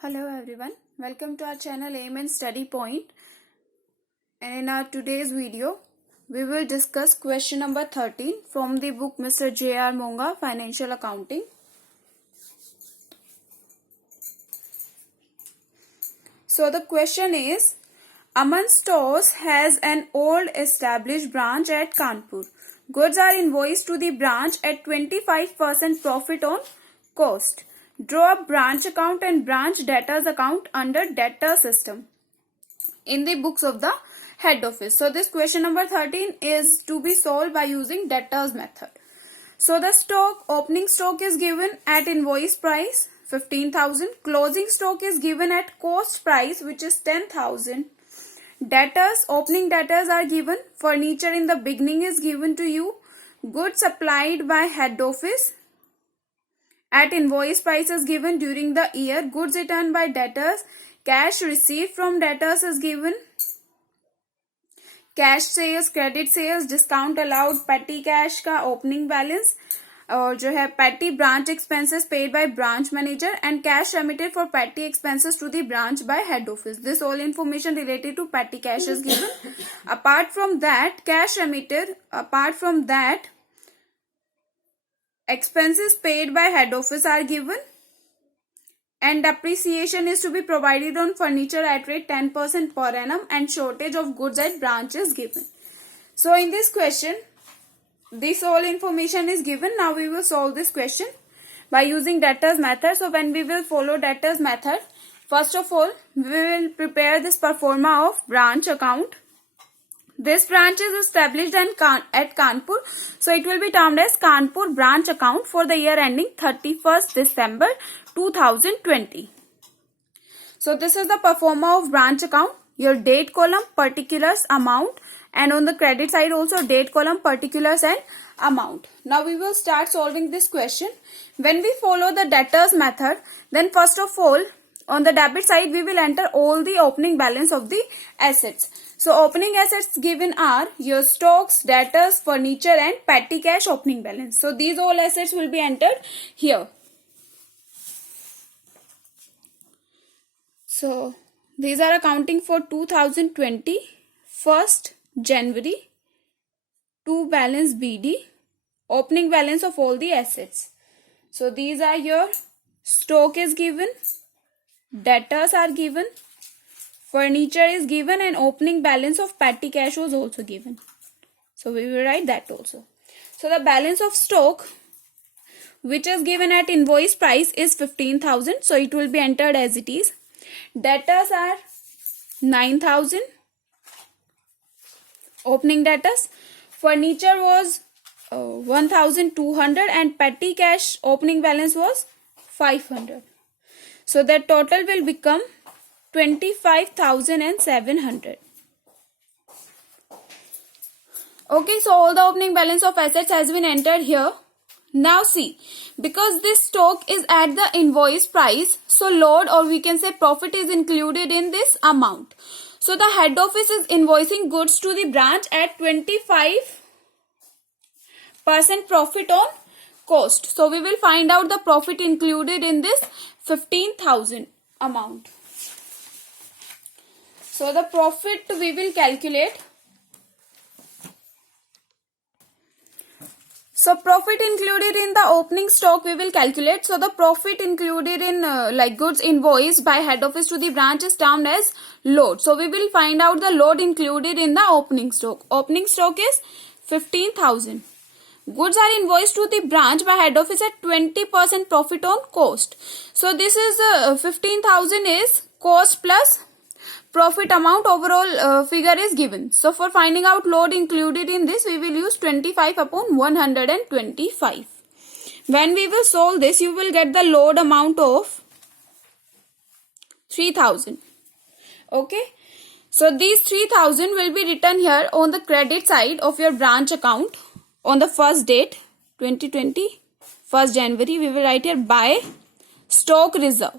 Hello everyone, welcome to our channel Aim and Study Point. And in our today's video, we will discuss question number 13 from the book Mr. J.R. Monga, Financial Accounting. So the question is, Aman Stores has an old established branch at Kanpur. Goods are invoiced to the branch at 25% profit on cost. Draw a branch account and branch debtors account under debtor system in the books of the head office. So this question number 13 is to be solved by using debtors method. So the opening stock is given at invoice price 15,000. Closing stock is given at cost price, which is 10,000. Debtors, opening debtors are given. Furniture in the beginning is given to you. Goods supplied by head office at invoice price is given during the year. Goods returned by debtors. Cash received from debtors is given. Cash sales, credit sales, discount allowed, petty cash का opening balance और जो है petty branch expenses paid by branch manager and cash remitted for petty expenses to the branch by head office. This all information related to petty cash is given. Apart from that, cash remitted, expenses paid by head office are given, and depreciation is to be provided on furniture at rate 10% per annum, and shortage of goods at branch is given. So in this question, this all information is given. Now we will solve this question by using debtors method. So when we will follow debtors method, first of all, we will prepare this pro forma of branch account. This branch is established at Kanpur, so it will be termed as Kanpur branch account for the year ending 31st December 2020. So this is the pro forma of branch account. Your date column, particulars, amount, and on the credit side also date column, particulars and amount. Now we will start solving this question. When we follow the debtors method, then first of all, on the debit side, we will enter all the opening balance of the assets. So opening assets given are your stocks, debtors, furniture and petty cash opening balance. So these all assets will be entered here. So these are accounting for 2020, 1st January, to balance BD, opening balance of all the assets. So these are your stock is given, debtors are given, furniture is given, and opening balance of petty cash was also given. So we will write that also. So the balance of stock which is given at invoice price is 15,000. So it will be entered as it is. Debtors are 9,000. Opening debtors. Furniture was 1,200 and petty cash opening balance was 500. So the total will become 25,700. Okay, so all the opening balance of assets has been entered here. Now see, because this stock is at the invoice price, so load, or we can say profit, is included in this amount. So the head office is invoicing goods to the branch at 25% profit on cost. So we will find out the profit included in this 15,000 amount. So the profit we will calculate. So profit included in the opening stock we will calculate. So the profit included in goods invoiced by head office to the branch is termed as load. So we will find out the load included in the opening stock. Opening stock is 15,000. Goods are invoiced to the branch by head office at 20% profit on cost. So this is 15,000 is cost plus profit amount. Overall figure is given. So for finding out load included in this, we will use 25 upon 125. When we will solve this, you will get the load amount of 3,000. Okay. So these 3,000 will be written here on the credit side of your branch account. On the first date, 2020, 1st January, we will write here by stock reserve.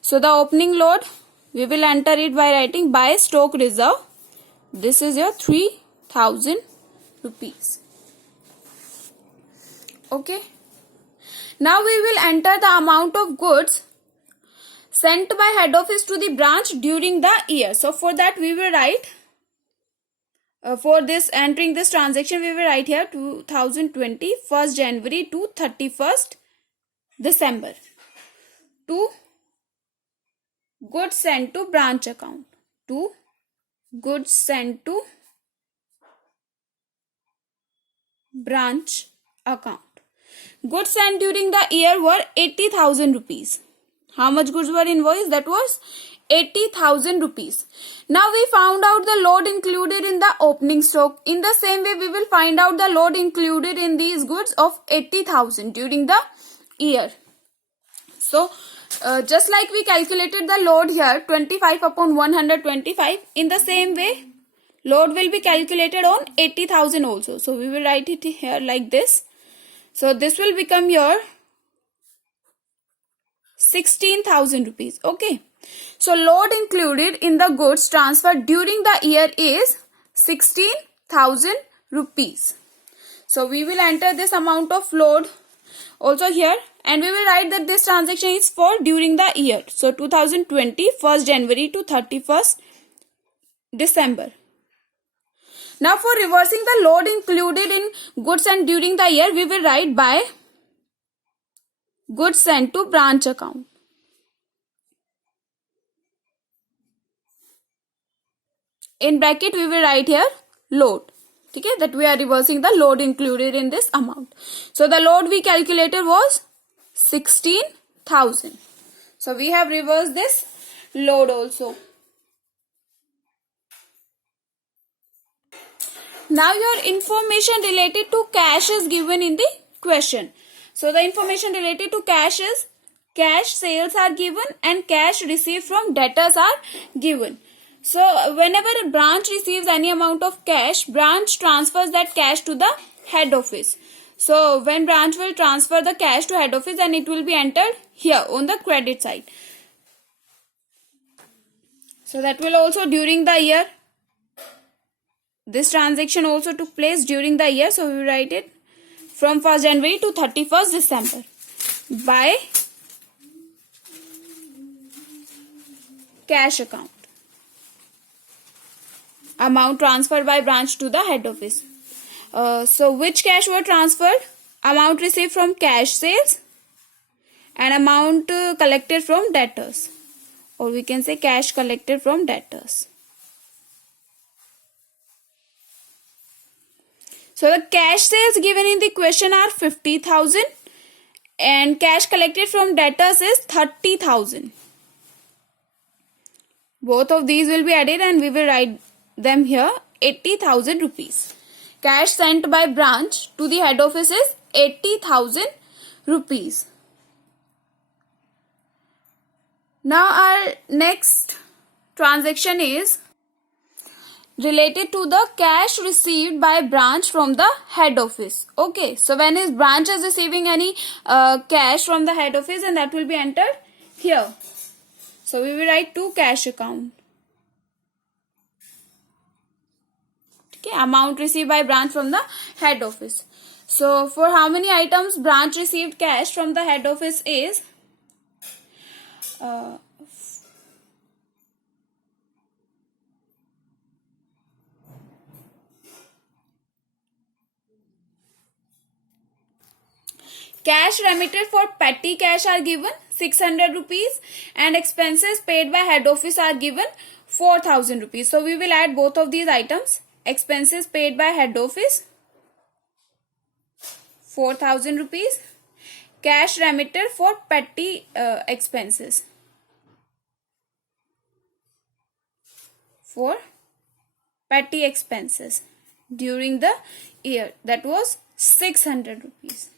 So the opening load, we will enter it by writing by stock reserve. This is your 3,000 rupees. Okay. Now we will enter the amount of goods sent by head office to the branch during the year. So for that we will write, for this entering this transaction we will write here 2020 1st January to 31st December to goods sent to branch account, to goods sent to branch account. Goods sent during the year were 80,000 rupees. How much goods were invoiced? That was 80,000 rupees. Now we found out the load included in the opening stock. In the same way, we will find out the load included in these goods of 80,000 during the year. So, just like we calculated the load here, 25 upon 125, in the same way, load will be calculated on 80,000 also. So, we will write it here like this. So, this will become your 16,000 rupees. Okay. So, load included in the goods transferred during the year is 16,000 rupees. So, we will enter this amount of load also here, and we will write that this transaction is for during the year. So, 2020 1st January to 31st December. Now, for reversing the load included in goods and during the year, we will write by goods sent to branch account. In bracket, we will write here load. Okay, that we are reversing the load included in this amount. So, the load we calculated was 16,000. So, we have reversed this load also. Now, your information related to cash is given in the question. So, the information related to cash is cash sales are given and cash received from debtors are given. So, whenever a branch receives any amount of cash, branch transfers that cash to the head office. So, when branch will transfer the cash to head office, then it will be entered here on the credit side. So, that will also during the year. This transaction also took place during the year. So, we will write it from 1st January to 31st December by cash account. Amount transferred by branch to the head office. So, which cash were transferred? Amount received from cash sales and amount collected from debtors. Or we can say cash collected from debtors. So, the cash sales given in the question are 50,000 and cash collected from debtors is 30,000. Both of these will be added and we will write them here 80,000 rupees. Cash sent by branch to the head office is 80,000 rupees. Now our next transaction is related to the cash received by branch from the head office. Okay, so when is branch is receiving any cash from the head office, and that will be entered here. So we will write to cash account. Okay, amount received by branch from the head office. So for how many items branch received cash from the head office is cash remitted for petty cash are given 600 rupees and expenses paid by head office are given 4,000 rupees. So we will add both of these items. Expenses paid by head office 4,000 rupees. Cash remitted for petty expenses for petty expenses during the year, that was 600 rupees.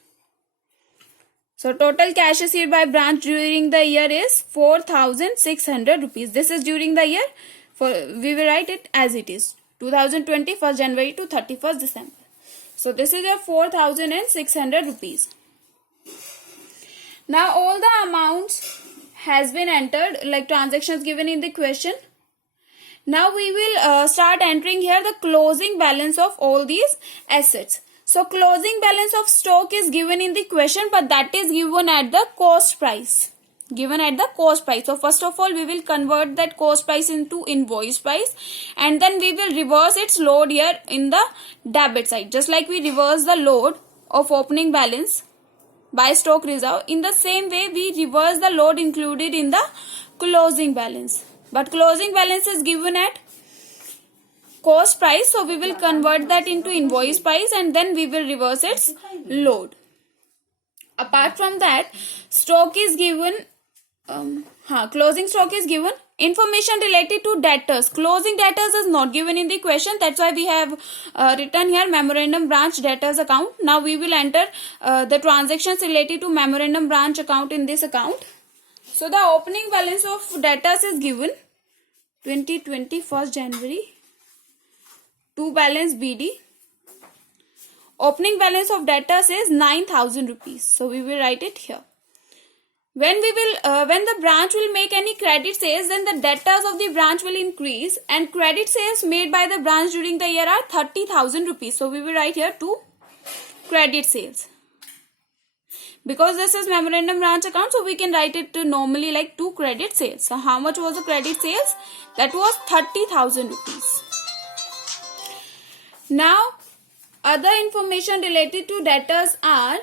So total cash received by branch during the year is 4,600 rupees. This is during the year. We will write it as it is. 2020 1st January to 31st December. So this is your 4,600 rupees. Now all the amounts has been entered, like transactions given in the question. Now we will start entering here the closing balance of all these assets. So closing balance of stock is given in the question, but that is given at the cost price. given at the cost price. So first of all, we will convert that cost price into invoice price, and then we will reverse its load here in the debit side. Just like we reverse the load of opening balance by stock reserve, in the same way we reverse the load included in the closing balance. But closing balance is given at cost price, so we will convert that into invoice price and then we will reverse its load. Apart from that, stock is given, closing stock is given. Information related to debtors. Closing debtors is not given in the question. That's why we have written here memorandum branch debtors account. Now we will enter the transactions related to memorandum branch account in this account. So the opening balance of debtors is given 2020 1st January. To balance BD. Opening balance of debtors is 9,000 rupees. So we will write it here. When the branch will make any credit sales, then the debtors of the branch will increase, and credit sales made by the branch during the year are 30,000 rupees. So we will write here 2 credit sales. Because this is memorandum branch account, so we can write it normally like 2 credit sales. So how much was the credit sales? That was 30,000 rupees. Now, other information related to debtors are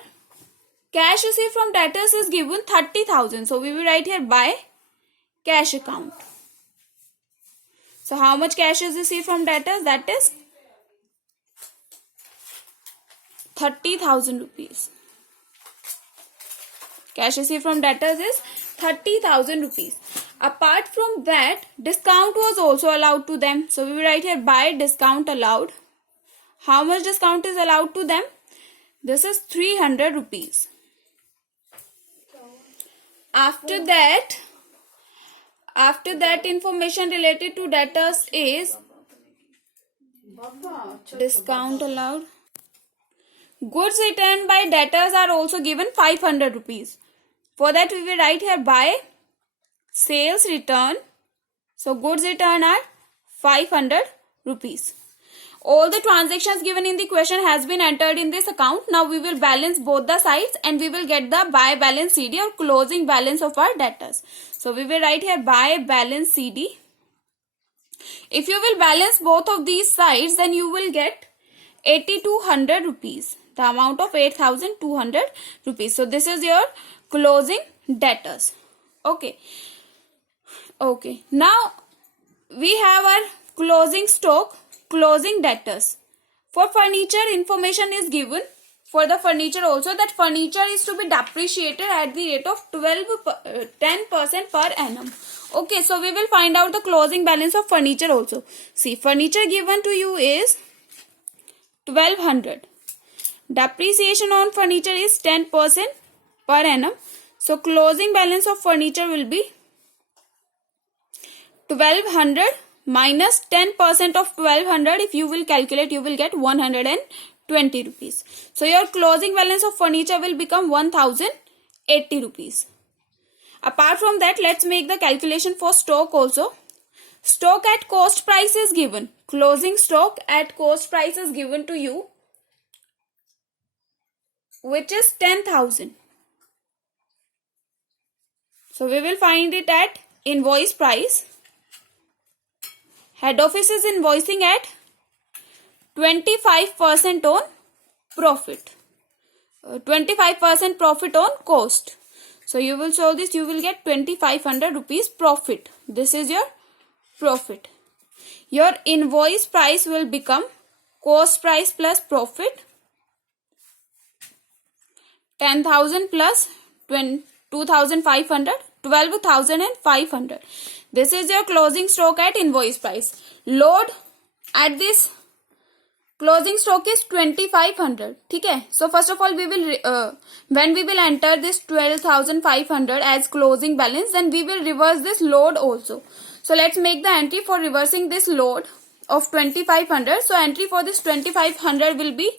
cash received from debtors is given 30,000. So we will write here by cash account. So how much cash is received from debtors? That is 30,000 rupees. Cash received from debtors is 30,000 rupees. Apart from that, discount was also allowed to them. So we will write here by discount allowed. How much discount is allowed to them? This is 300 rupees. After that information related to debtors is discount allowed. Goods returned by debtors are also given 500 rupees. For that we will write here by sales return. So goods return are 500 rupees. All the transactions given in the question has been entered in this account. Now we will balance both the sides and we will get the by balance CD or closing balance of our debtors. So we will write here by balance CD. If you will balance both of these sides, then you will get 8,200 rupees. The amount of 8,200 rupees. So this is your closing debtors. Okay. Now we have our closing stock. Closing debtors. For furniture, information is given for the furniture also, that furniture is to be depreciated at the rate of 10% per annum. Okay, so we will find out the closing balance of furniture also. See, furniture given to you is 1200. Depreciation on furniture is 10% per annum. So closing balance of furniture will be 1200 minus 10% of 1200. If you will calculate, you will get 120 rupees. So your closing balance of furniture will become 1080 rupees. Apart from that, let's make the calculation for stock also. Stock at cost price is given. Closing stock at cost price is given to you, which is 10,000. So we will find it at invoice price. Head office is invoicing at 25% on profit. 25% profit on cost. So you will show this, you will get 2,500 rupees profit. This is your profit. Your invoice price will become cost price plus profit. 10,000 plus 2,500, 12,500. This is your closing stock at invoice price. Load at this closing stock is 2,500. Okay. So first of all, we will when we will enter this 12,500 as closing balance, then we will reverse this load also. So let's make the entry for reversing this load of 2,500. So entry for this 2,500 will be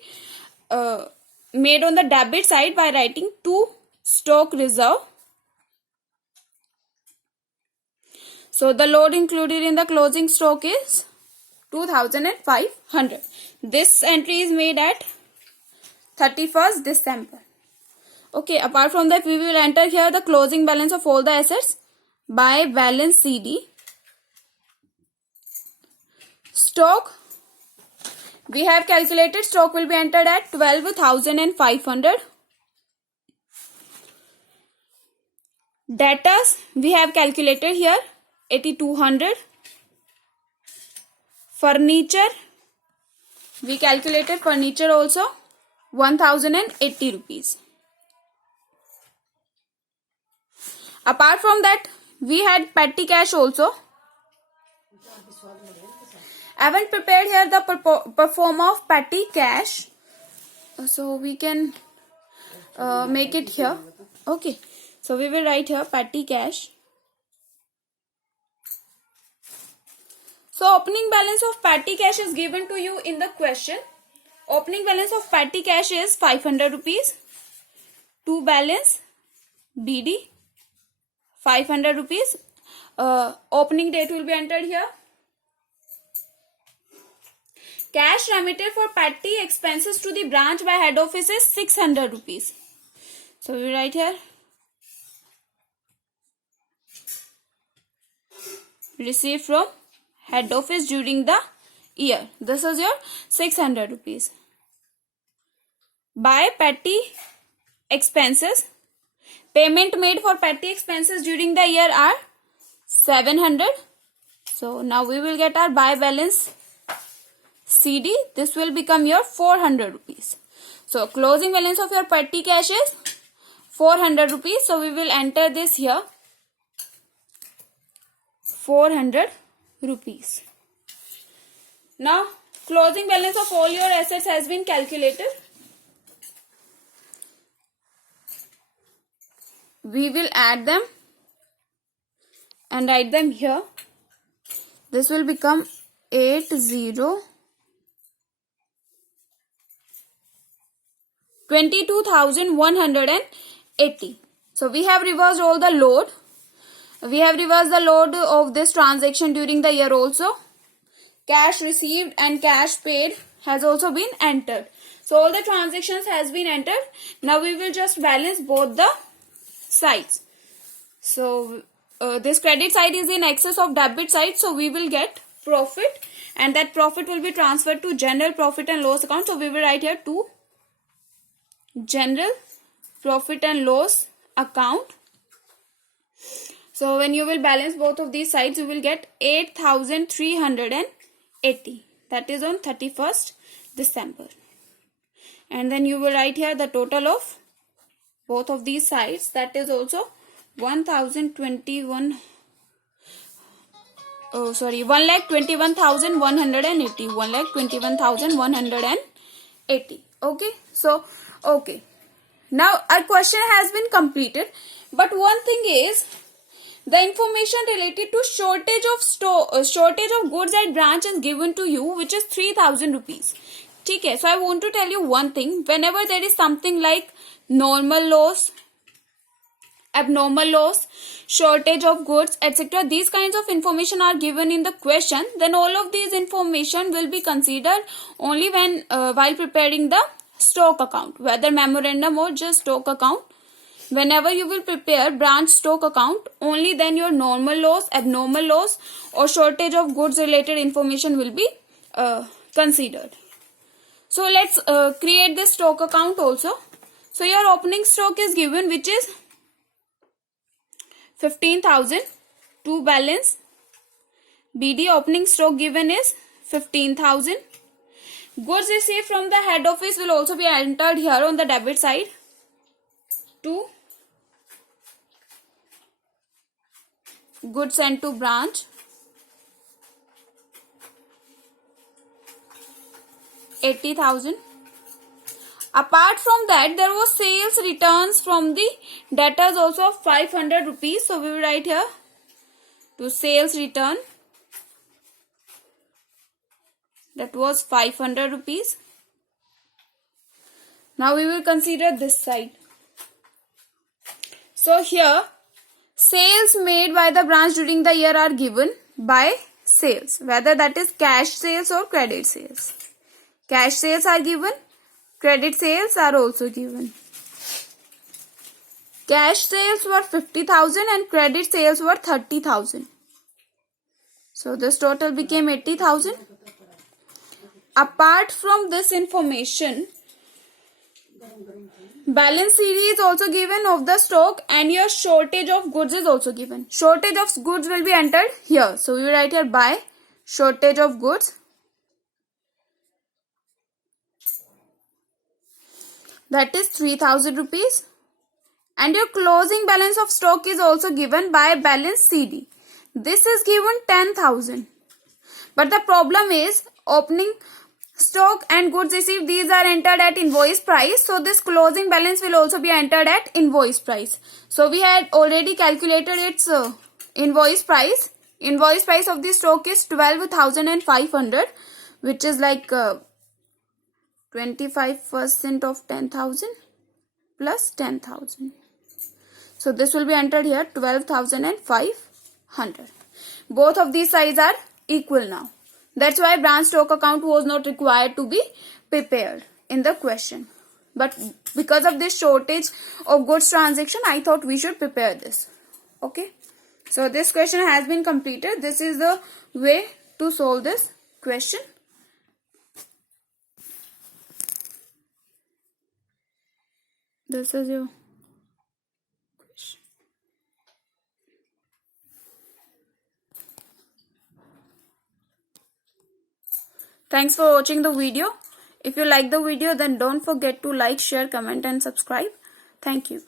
made on the debit side by writing to stock reserve. So the load included in the closing stock is 2,500. This entry is made at 31st December. Okay, apart from that, we will enter here the closing balance of all the assets by balance CD. Stock, we have calculated stock will be entered at 12,500. Debtors, we have calculated here 8,200. Furniture, we calculated furniture also 1,080 rupees. Apart from that, we had petty cash also. I haven't prepared here the form of petty cash, so we can make it here. Okay, so we will write here petty cash. So opening balance of petty cash is given to you in the question. Opening balance of petty cash is 500 rupees. To balance BD 500 rupees. Opening date will be entered here. Cash remitted for petty expenses to the branch by head office is 600 rupees. So we write here received from head office during the year. This is your 600 rupees. By petty expenses, payment made for petty expenses during the year are 700. So now we will get our by balance CD. This will become your 400 rupees. So closing balance of your petty cash is 400 rupees. So we will enter this here, 400 rupees. Now closing balance of all your assets has been calculated. We will add them and write them here. This will become 22,180. So we have reversed all the load. We have reversed the load of this transaction during the year also. Cash received and cash paid has also been entered. So all the transactions has been entered. Now we will just balance both the sides. So this credit side is in excess of debit side. So we will get profit, and that profit will be transferred to general profit and loss account. So we will write here to general profit and loss account. So when you will balance both of these sides, you will get 8,380. That is on 31st December. And then you will write here the total of both of these sides. That is also 1,021. Oh, sorry, 1,21,180. 1,21,180. Okay. So, okay. Now our question has been completed. But one thing is, the information related to shortage of goods at branch is given to you, which is 3,000 rupees. Okay, so I want to tell you one thing. Whenever there is something like normal loss, abnormal loss, shortage of goods, etc., these kinds of information are given in the question, then all of these information will be considered only when while preparing the stock account, whether memorandum or just stock account. Whenever you will prepare branch stock account, only then your normal loss, abnormal loss or shortage of goods related information will be considered. So let's create this stock account also. So your opening stock is given, which is 15,000. To balance BD, opening stock given is 15,000. Goods received from the head office will also be entered here on the debit side. 2. Goods sent to branch, 80,000. Apart from that, there was sales returns from the debtors also of 500 rupees. So we will write here to sales return, that was 500 rupees. Now we will consider this side. So here, sales made by the branch during the year are given by sales, whether that is cash sales or credit sales. Cash sales are given, credit sales are also given. Cash sales were 50,000 and credit sales were 30,000. So this total became 80,000. Apart from this information, balance CD is also given of the stock and your shortage of goods is also given. Shortage of goods will be entered here. So we will write here by shortage of goods. That is 3,000 rupees. And your closing balance of stock is also given by balance CD. This is given 10,000. But the problem is opening stock and goods received, these are entered at invoice price. So this closing balance will also be entered at invoice price. So we had already calculated its invoice price. Invoice price of the stock is 12,500, which is like 25% of 10,000 plus 10,000. So this will be entered here 12,500. Both of these sides are equal now. That's why branch stock account was not required to be prepared in the question. But because of this shortage of goods transaction, I thought we should prepare this. Okay. So this question has been completed. This is the way to solve this question. This is your question. Thanks for watching the video. If you like the video, then don't forget to like, share, comment and subscribe. Thank you.